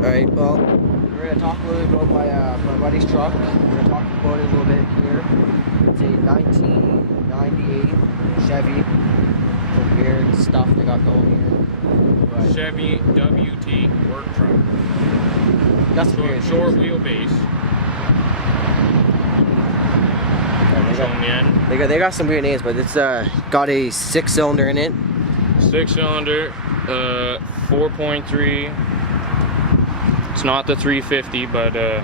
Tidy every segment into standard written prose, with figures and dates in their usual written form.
Alright, well, we're going to talk a little bit about my buddy's truck. We're going to talk about it a little bit here. It's a 1998 Chevy. Some weird stuff they got going here. But Chevy WT work truck. got some weird Short things. wheelbase. They got some weird names, but it's got a 6-cylinder in it. 6-cylinder, 4.3. It's not the 350, but it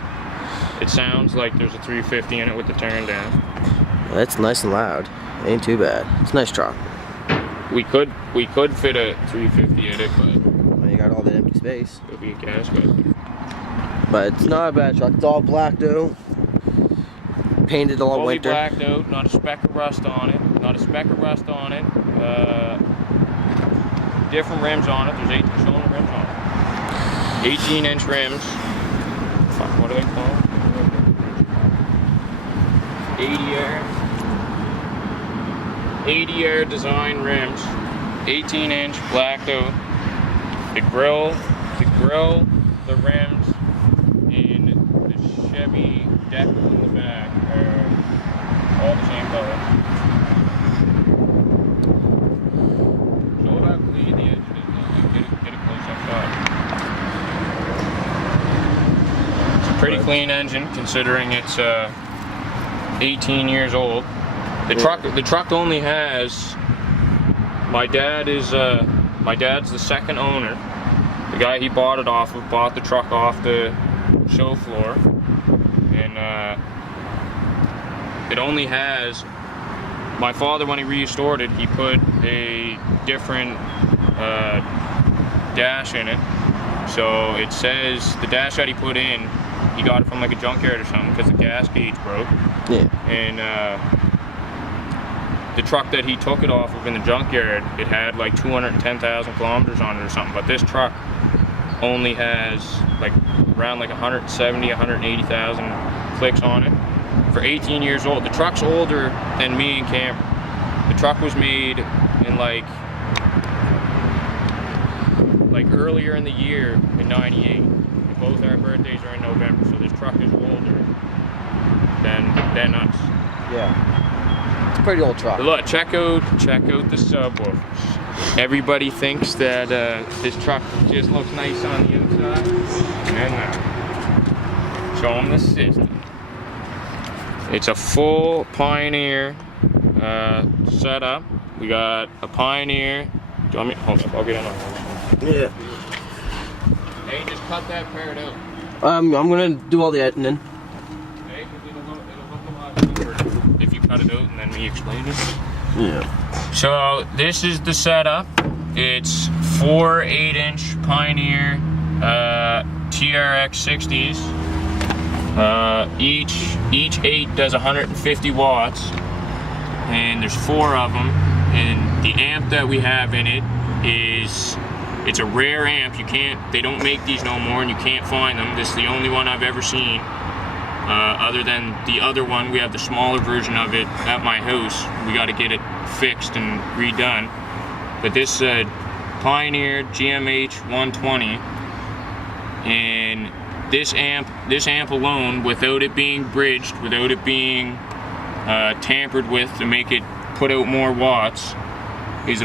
sounds like there's a 350 in it with the turn down. Well, it's nice and loud. Ain't too bad. It's a nice truck. We could fit a 350 in it, but Well, you got all that empty space. it'll be a gas guy. But it's not a bad truck. It's all blacked out. Painted all Fully winter. blacked out, not a speck of rust on it. Different rims on it. There's 18-cylinder rims on it. 18-inch rims. Fuck, what are they called? 80-air design rims. 18-inch blacked out. The grill, the rims, and the Chevy deck in the back are all the same color. Show how clean the edge is. Get a close-up shot. It's a pretty clean engine considering it's 18 years old. The truck only has. My dad's the second owner. The guy he bought it off of bought the truck off the show floor, and it only has. My father, when he restored it, he put a different dash in it. So it says the dash that he put in, he got it from like a junkyard or something because the gas gauge broke. Yeah. And the truck that he took it off of in the junkyard, it had like 210,000 kilometers on it or something. But this truck only has like around like 170, 180,000 clicks on it. For 18 years old. The truck's older than me and Cameron. The truck was made in like earlier in the year in '98. Both our birthdays are in November, so this truck is older than us. Yeah. It's a pretty old truck. But look, check out the subwoofers. Everybody thinks that this truck just looks nice on the inside, and show them the system. It's a full Pioneer setup. We got a Pioneer. Do you want me? Hold up, I'll get in on this. Yeah. Hey, just cut that part out. I'm gonna do all the editing. Hey, 'cause it'll look a lot cooler if you cut it out and then me explain it. Yeah. So this is the setup. It's 4 8-inch Pioneer TRX 60s. Each 8 does 150 watts, and there's 4 of them. And the amp that we have in it it's a rare amp. They don't make these no more, and you can't find them. This is the only one I've ever seen. Other than the other one, we have the smaller version of it at my house. We got to get it fixed and redone. But this Pioneer GMH 120, and this amp alone, without it being bridged, without it being tampered with to make it put out more watts, is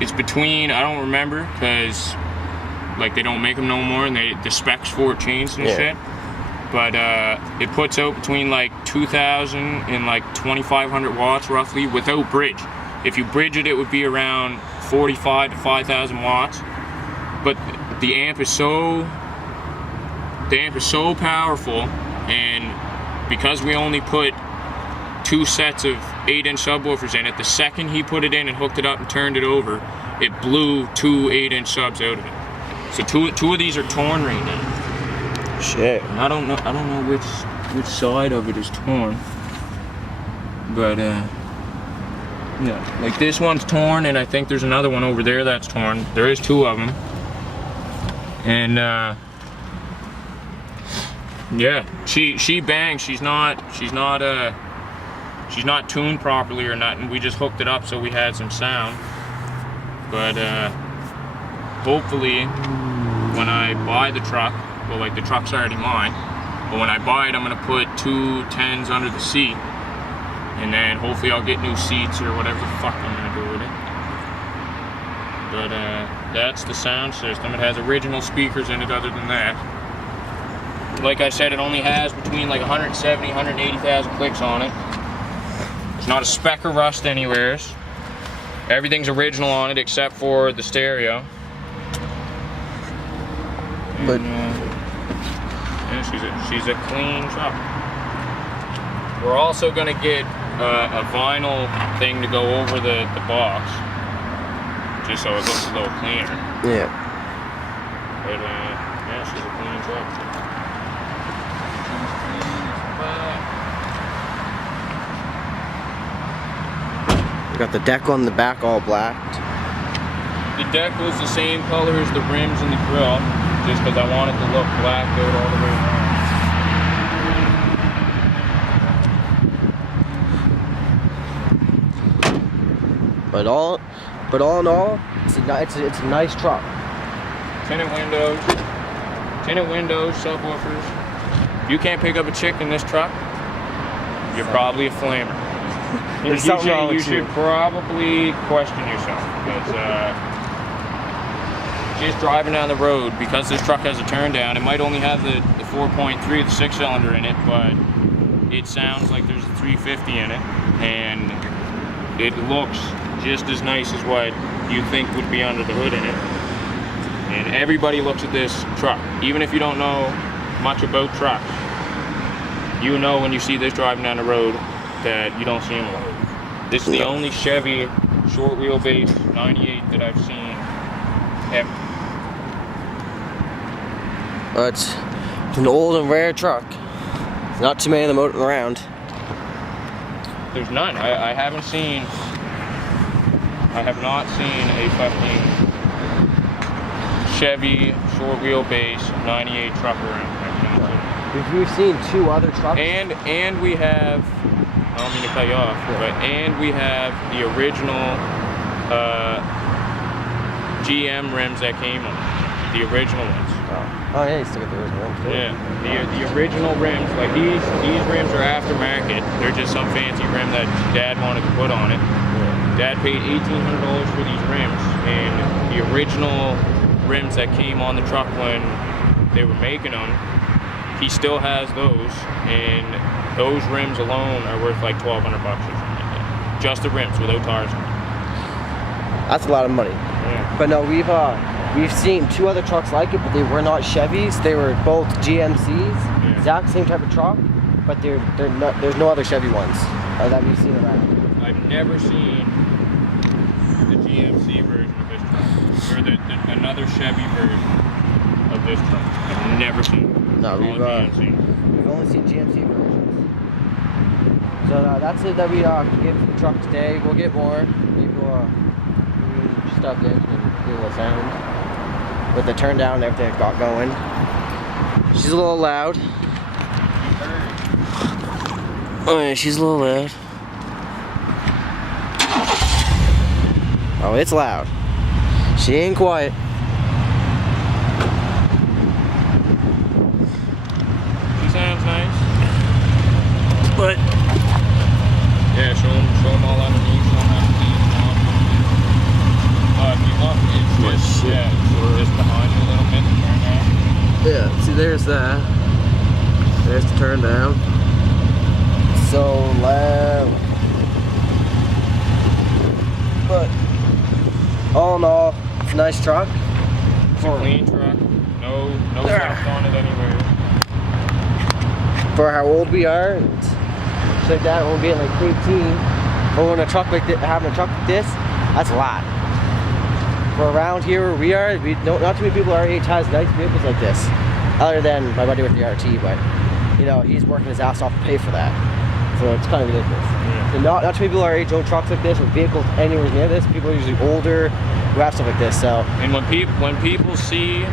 it's between, I don't remember, because like they don't make them no more, and the specs for it changed and shit. But it puts out between like 2,000 and like 2,500 watts roughly without bridge. If you bridge it, it would be around 45 to 5,000 watts. But the amp is so powerful, and because we only put 2 sets of 8-inch subwoofers in it, the second he put it in and hooked it up and turned it over, it blew 2 8-inch subs out of it. So two of these are torn right now. Shit. I don't know which side of it is torn, but yeah, like this one's torn, and I think there's another one over there that's torn. There is 2 of them, and yeah, she bangs. She's not tuned properly or nothing. We just hooked it up so we had some sound, but hopefully when I buy the truck, well, like the truck's already mine, but when I buy it, I'm gonna put 2 10s under the seat, and then hopefully I'll get new seats or whatever the fuck I'm gonna do with it. But that's the sound system. It has original speakers in it other than that. Like I said, it only has between like 170, 180,000 clicks on it. There's not a speck of rust anywhere. Everything's original on it except for the stereo. But yeah, she's a clean truck. We're also gonna get a vinyl thing to go over the box, just so it looks a little cleaner. yeah. But yeah, she's a clean truck. Got the deck on the back all blacked. The deck was the same color as the rims and the grill, just because I wanted to look blacked out all the way around. But all in all, it's a nice truck. Tinted windows, subwoofers. If you can't pick up a chick in this truck, you're probably a flamer. There's something wrong with you should probably question yourself, because just driving down the road, because this truck has a turn down, it might only have the 4.3, the 6-cylinder in it, but it sounds like there's a 350 in it, and it looks just as nice as what you think would be under the hood in it. And everybody looks at this truck, even if you don't know much about trucks, you know when you see this driving down the road that you don't see them a lot. This is the only Chevy short wheelbase 98 that I've seen ever. It's an old and rare truck. There's not too many of them out around. There's none. I have not seen a fucking Chevy short wheelbase 98 truck around. We've seen 2 other trucks. And we have, I don't mean to cut you off, but we have the original GM rims that came on, the original ones. Oh yeah, you still got the original rims too. Yeah, the original rims, like these rims are aftermarket. They're just some fancy rim that Dad wanted to put on it. Yeah. Dad paid $1,800 for these rims, and the original rims that came on the truck when they were making them, he still has those, and those rims alone are worth like $1,200 or something like that. Just the rims without tires on it. That's a lot of money. Yeah. But no, we've seen 2 other trucks like it, but they were not Chevys. They were both GMCs, Yeah. exact same type of truck, but they're not. There's no other Chevy ones that we've seen around. I've never seen the GMC version of this truck, or another Chevy version of this truck. I've never seen it. No, we've only seen GMC versions. So that's it that we can get for the truck today. We'll get more. People stuff in and do a little sound with the turn down and everything it got going. She's a little loud. Oh yeah, she's a little loud. Oh, it's loud. She ain't quiet. Sounds nice. But yeah, show them all underneath. If you look, it's just behind you a little bit to turn down. yeah, see there's that. There's the turn down. So loud. But all in all, it's a nice truck. It's a clean truck. No stuff on it anywhere. For how old we are, and shit like that, when we're being like 18, but when a truck like this, having a truck like this, that's a lot. For around here where we are, not too many people our age has nice vehicles like this, other than my buddy with the RT, but you know, he's working his ass off to pay for that, so it's kind of ridiculous. Yeah. So not too many people our age own trucks like this, or vehicles anywhere near this. People are usually older who have stuff like this, so. And when people see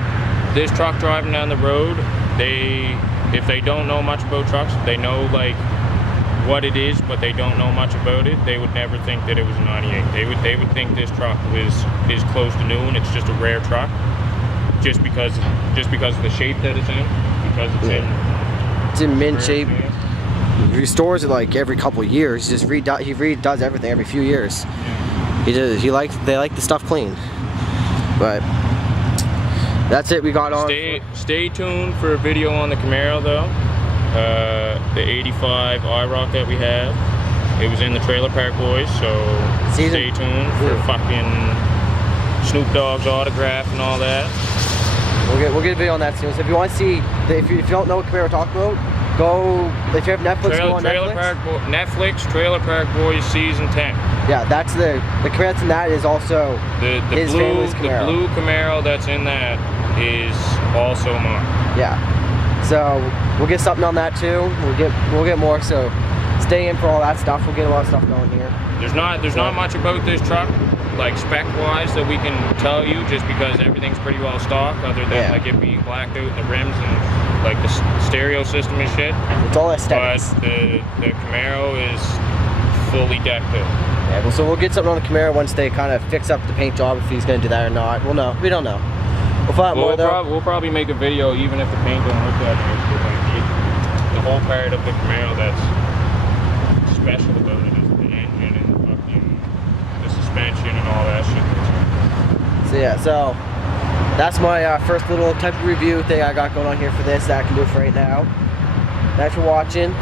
this truck driving down the road, if they don't know much about trucks, they know like what it is, but they don't know much about it, they would never think that it was a 98. They would think this truck is close to new and it's just a rare truck. just because of the shape that it's in, because it's in mint rare shape. sand. He restores it like every couple of years. He just redoes everything every few years. They like the stuff clean. But that's it. We got on. Stay tuned for a video on the Camaro though. The 85 IROC that we have. It was in the Trailer Park Boys, so stay tuned for fucking Snoop Dogg's autograph and all that. We'll get a video on that soon. So if you want to see, if you don't know what Camaro we're talking about, go, if you have Netflix, go on Netflix. Netflix, Trailer Park Boys Season 10. Yeah, that's the Camaro that's in that is also his family's Camaro. The blue Camaro that's in that is also mine. Yeah. So we'll get something on that too. We'll get more. So stay in for all that stuff. We'll get a lot of stuff going here. There's not much about this truck, like spec-wise, that we can tell you, just because everything's pretty well stocked, other than like it being blacked out in the rims and like the stereo system and shit. It's all aesthetics. But the Camaro is fully decked out. Yeah, well, so we'll get something on the Camaro once they kind of fix up the paint job, if he's going to do that or not. We'll know. We don't know. We'll find out more though. We'll probably make a video even if the paint don't look that good. Like the whole part of the Camaro that's special about it is the engine and the fucking the suspension and all that shit. So yeah, so that's my first little type of review thing I got going on here for this. That I can do for right now. Thanks for watching.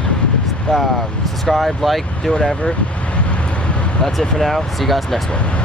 Subscribe, like, do whatever. That's it for now. See you guys next one.